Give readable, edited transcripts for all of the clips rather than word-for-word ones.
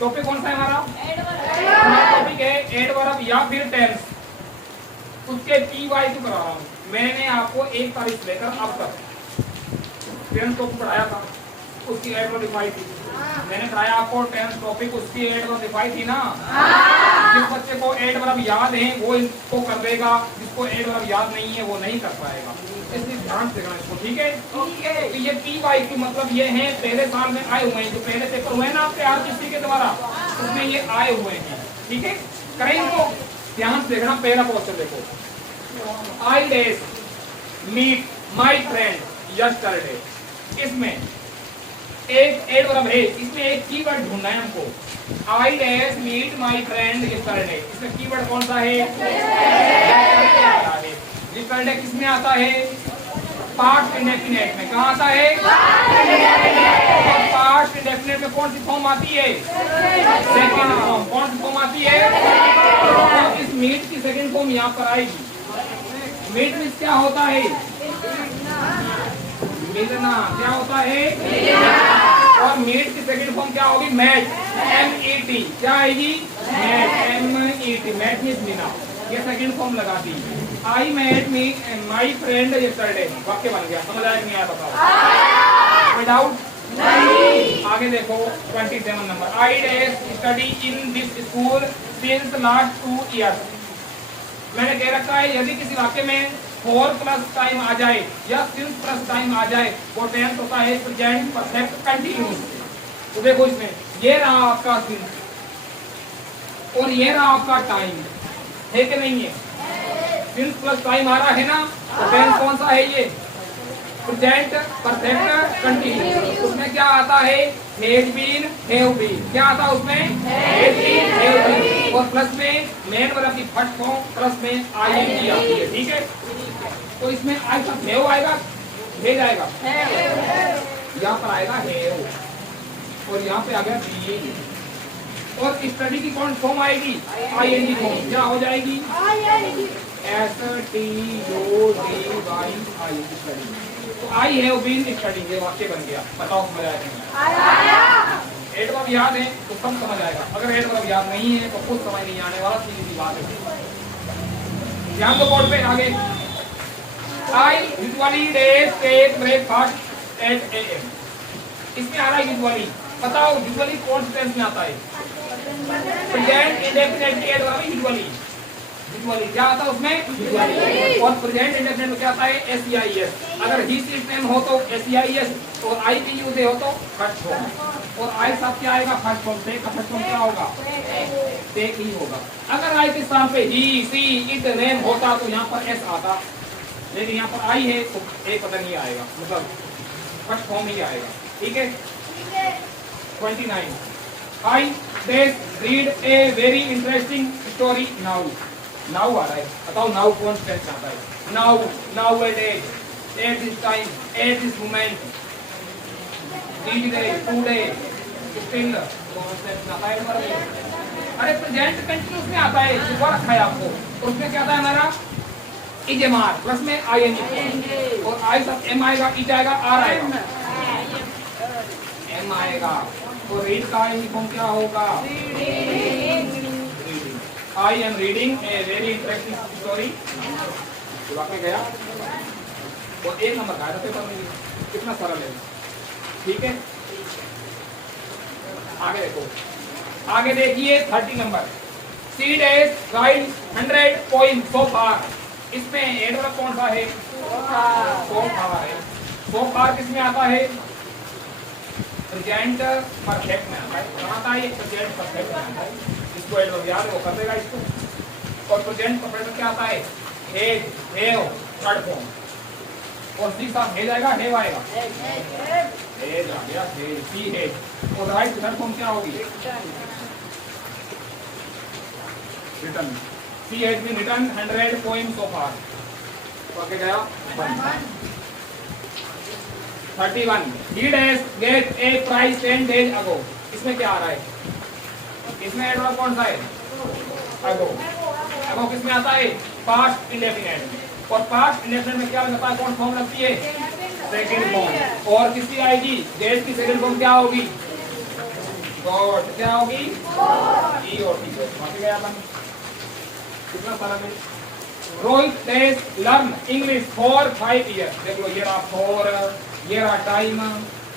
Topic कौन सा है हमारा? टॉपिक है एडवर्ब या फिर टेंस। उसके PYQ करा रहा हूँ। मैंने आपको 1 तारीख से लेकर अब तक टेंस टॉपिक पढ़ाया था, उसकी एडवर्ब दिखाई थी। मैंने पढ़ाया आपको टेंस टॉपिक, उसकी एडवर्ब दिखाई थी ना। जिस बच्चे को एडवर्ब याद है वो इसको कर देगा, जिसको एडवर्ब याद नहीं है वो नहीं कर पाएगा। इसलिए ध्यान से करना इसको, ठीक है? तो ये PYQ मतलब ये है पहले साल में आए हुए हैं, जो पहले पेपर हुए ना आपके RPC के द्वारा, उसमें ये आए हुए हैं, ठीक है? करें इनको, ध्यान से देखना। पहला क्वेश्चन देखो, I days meet my friend yesterday. इसमें एक एडवर्ब है, इसमें एक कीवर्ड ढूंढना है हमको। I days meet my friend yesterday, इसमें कीवर्ड कौन सा है? यस्टरडे किसमें आता है? पास्ट इंडेफिनिट में। कहाँ आता है? पास्ट इंडेफिनिट में कौन सी फॉर्म आती है? Second form. कौन सी फॉर्म आती है? तो इस मीट की सेकंड फॉर्म यहाँ पर आएगी। मीट में क्या होता है? मिलना। क्या होता है? और मीट की सेकंड फॉर्म क्या होगी? मैच। MET। क्या आएगी? मैच। MET। मैच मीन्स मिलना। ये सेकंड फॉर्म लगा दी। I met my friend yesterday, वाक्य बन गया। समझ आया नहीं आया बताओ? कोई डाउट? नहीं। आगे देखो 27 number, I days study in this school since last 2 years। मैंने कह रखा है यदि किसी वाक्य में 4 प्लस टाइम आ जाए या सिंस प्लस टाइम आ जाए वो टेंस होता है प्रेजेंट परफेक्ट कंटिन्यूअस। तो देखो इसमें ये रहा आपका सिंस और ये रहा आपका टाइम, है कि नहीं है? सिंस प्लस टाइम आ रहा है ना, तो टेंस कौन सा है? ये प्रेजेंट परफेक्ट कंटिन्यूअस। उसमें क्या आता है? Has been, have been. क्या आता है उसमें? Has been, have been. और प्लस में मेन वर्ब की फर्स्ट फॉर्म प्लस में ING आती है, ठीक है? तो इसमें आई का हैव आएगा, हैज आएगा, यहाँ पर आएगा हैव और यहाँ पे आ गया बीइंग। और स्टडी की कौन फॉर्म आएगी? ING form. क्या हो जाएगी? STUDY study. तो आई हैव बीन स्टडीइंग, ये वाक्य बन गया। बताओ समझ आया? एडवर्ब याद है तो सब समझ आएगा, अगर एडवर्ब याद नहीं है तो कुछ समझ नहीं आने वाला। सीधी बात है। ध्यान दो बोर्ड पे। आगे I usually days take breakfast at AM। इसमें आ रहा है यूजुअली। बताओ यूजुअली कौन से टेंस में आता है? Present indefinite adverb usually. Usually क्या आता है उसमें? यूजुअली। और प्रेजेंट इंडेफिनिट में क्या आता है? SEIS। अगर ही सी नेम हो तो SEIS और आई की यूज हो तो फर्स्ट फॉर्म। और आई साथ क्या आएगा? First form. टेक का फर्स्ट फॉर्म क्या होगा? टेक ही होगा। अगर आई के स्थान पे ही सी इट नेम होता तो यहाँ पर S आता, लेकिन यहाँ पर आई है तो एक पता नहीं आएगा, मतलब फर्स्ट फॉर्म ही आएगा, ठीक है? 29, I days read a very interesting story now. Now आ रहा है, बताओ नाउ कौन सा टेंस आता है? Now, nowadays, at this time, at this moment, today, today, still, कौन सा टेंस आता है? अरे प्रेजेंट कंटिन्यूअस में आता है, लिखवा रखा है आपको। उसमें क्या आता है हमारा? इजमार प्लस में ING और आई साथ M आएगा, इट आएगा, R आएगा, M आएगा। तो रीड का ING फॉर्म क्या होगा? I am reading A very interesting story. वाक्य गया और 1 नंबर का है पेपर में, कितना सरल है, ठीक है? आगे देखो, आगे देखिए 30 नंबर, सी डेज राइट 100 पोइम सो फार। इसमें एडवर्ब कौन सा है? सो फार है। सो फार किसमें आता है? प्रेजेंट परफेक्ट में आता है। कहाँ आता है? प्रेजेंट परफेक्ट में आता है। इसको एडवर्ब याद है वो कर देगा इसको। और प्रेजेंट परफेक्ट में क्या आता है? Has, have, third form. और सी साथ हैज आएगा, हैव आएगा, हैज आ गया, हैज, सी हैज। और राइट थर्ड फॉर्म क्या होगी? Return. He has been written 100 poems so far। Okay गया 31, he has get a prize 10 days ago। इसमें क्या आ रहा है? इसमें एडवर्ब कौन सा है? ago। ago किसमें आता है? Past indefinite. और पास्ट इंडेफिनिट में क्या लगता है? कौन फॉर्म लगती है? Second form. और किसकी आएगी? डेज की सेकंड फॉर्म क्या होगी? गॉट क्या होगी ई और टी समझ गया अपन कितना सारा में Rohit test learn English for 5 years देख लो ये रहा फॉर ये रहा time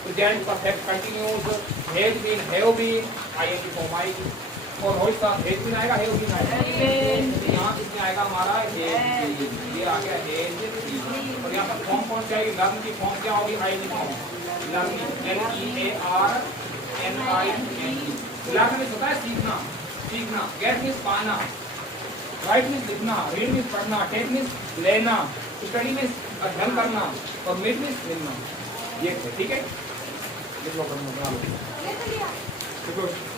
present perfect continuous has been have been ING form आएगी और रोहित का हैज बीन आएगा हैव बीन आएगा यहां किसमें आएगा हमारा हैज ये आ गया हैज और यहां पर फॉर्म कौन सी आएगी लर्न की फॉर्म क्या होगी ING form learning LEARNING learn में होता है सीखना सीखना गेट मींस पाना राइट मींस लिखना रीड मींस पढ़ना टेक मींस लेना स्टडी मींस अध्ययन करना और मीट मींस मिलना ये ठीक है लिख लो देखो